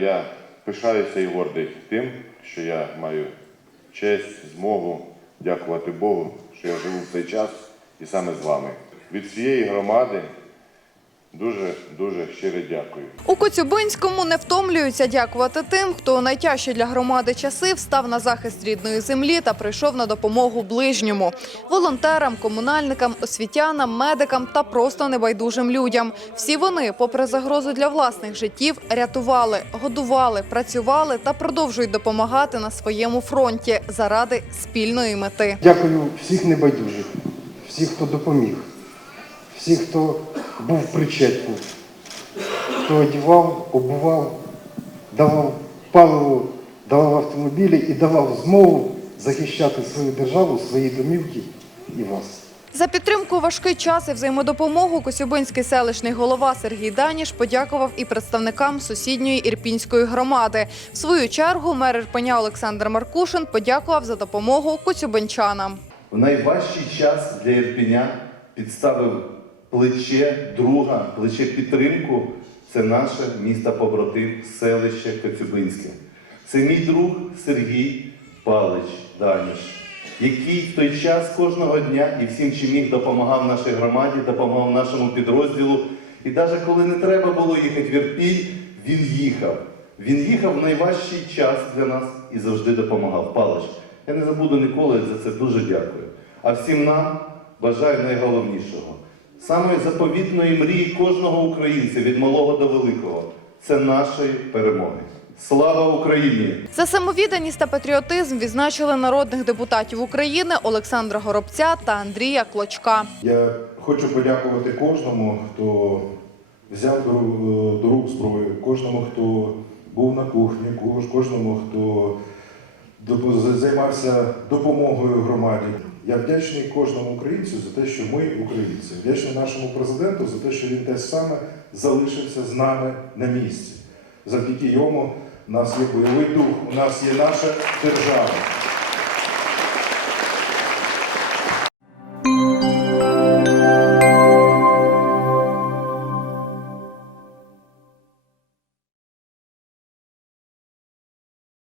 Я пишаюся і гордий тим, що я маю честь, змогу дякувати Богу, що я живу в цей час і саме з вами. Від всієї громади дуже дуже щиро дякую. У Коцюбинському не втомлюються дякувати тим, хто у найтяжчі для громади часи встав на захист рідної землі та прийшов на допомогу ближньому волонтерам, комунальникам, освітянам, медикам та просто небайдужим людям. Всі вони, попри загрозу для власних життів, рятували, годували, працювали та продовжують допомагати на своєму фронті заради спільної мети. Дякую всіх небайдужих, всіх, хто допоміг, всіх, хто був причетний, хто одягав, обував, давав паливо, давав автомобілі і давав змогу захищати свою державу, свої домівки і вас. За підтримку важкий час і взаємодопомогу Косюбинський селищний голова Сергій Даніш подякував і представникам сусідньої ірпінської громади. В свою чергу мер Ірпеня Олександр Маркушин подякував за допомогу коцюбинчанам. В найважчий час для Ірпеня підставив плече друга, плече підтримку. Це наше місто побратим, селище Коцюбинське. Це мій друг Сергій Палич Даніш, який в той час кожного дня і всім, чим міг, допомагав нашій громаді, допомагав нашому підрозділу. І навіть коли не треба було їхати в Ірпінь, він їхав. Він їхав в найважчий час для нас і завжди допомагав. Палич, я не забуду ніколи за це дуже дякую. А всім нам бажаю найголовнішого. Самої заповітної мрії кожного українця від малого до великого це нашої перемоги. Слава Україні! За самовідданість та патріотизм відзначили народних депутатів України Олександра Горобця та Андрія Клочка. Я хочу подякувати кожному, хто взяв до, ру- до рук зброю, кожному, хто був на кухні, кожному, хто займався допомогою громаді. Я вдячний кожному українцю за те, що ми українці. Вдячний нашому президенту за те, що він те саме залишився з нами на місці. Завдяки йому у нас є бойовий дух, у нас є наша держава.